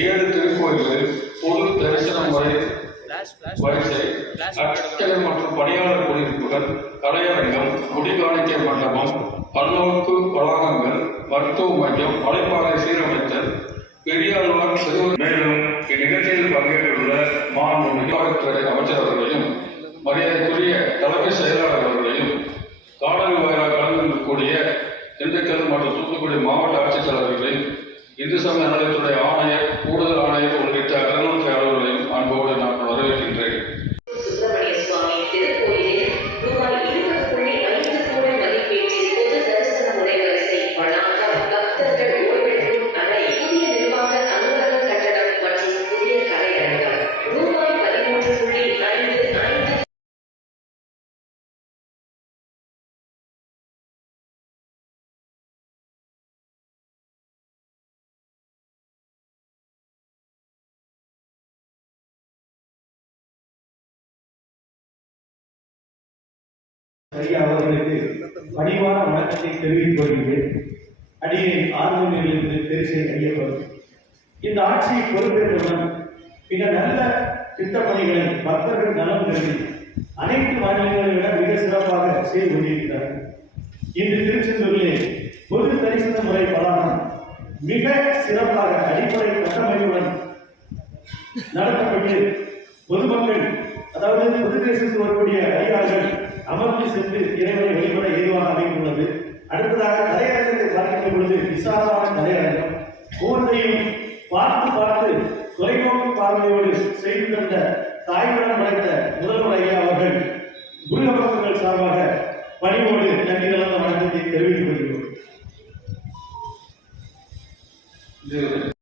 7 திருக்கோயில்களில் பொது தரிசன முறை வரிசை, அர்ச்சகர் மற்றும் பணியாளர் குடியிருப்புகள், கலையரங்கம், முடிகாணிக்கை மண்டபம், பல்நோக்கு வளாகங்கள், மருத்துவ மையம், மலைப்பாதை சீரமைத்தல், பெரியாழ்வார் சிறுவர். மேலும் இந்நிகழ்ச்சியில் பங்கேற்றுள்ள மாண்பு நிர்வாகத்துறை அமைச்சர் அவர்களையும் மரியாதைக்குரிய தலைமை செயலாளர் அவர்களையும் காணொலி வாயிலாக கலந்து கொள்ளக்கூடிய திண்டுக்கல் மற்றும் தூத்துக்குடி மாவட்ட ஆட்சித்தலைவர்களையும் இந்து சமய அறநிலையத்துறை ஆணையர், கூடுதல் ஆணையர் உள்ளிட்ட அறநிலையத்துறை அலுவலர்களையும் அன்போடு நான் வரவேற்கின்றேன். அவர்களுக்கு பணிவான வணக்கத்தை தெரிவித்துக் கொள்கிறேன். அடியின் ஆர்வங்களிலிருந்து தெரிசை ஐயப்பன் இந்த ஆட்சியை பொறுப்பேற்றவுடன் மிக நல்ல திட்டப்பணிகளை பக்தர்கள் நலம் கருதி அனைத்து மாநிலங்களை விட மிக சிறப்பாக செய்து கொண்டிருக்கிறார்கள். இன்று திருச்செந்தூரிலே பொது தரிசன முறை வளாகம் மிக சிறப்பாக அடிப்படை கட்டமைப்புடன் நடத்தப்பட்டு பொதுமக்கள், அதாவது பொது தேசத்துக்கு வரக்கூடிய அதிகாரிகள் அமர்ந்து சென்று இறைவனை வழிபட ஏதுவாக அமைந்துள்ளது. அடுத்ததாக கலையரங்கத்தை பார்க்கின்ற பொழுது விசாலமான கலையரங்கம் ஒவ்வொன்றையும் பார்த்து தொலைநோக்கு பார்வையோடு செய்து தந்த தாய்மரம் படைத்த முதல்வர் ஐயா அவர்கள் குருக பக்தர்கள் சார்பாக பணிவோடு நன்றி கலந்த வணக்கத்தை தெரிவித்துக் கொள்கிறோம்.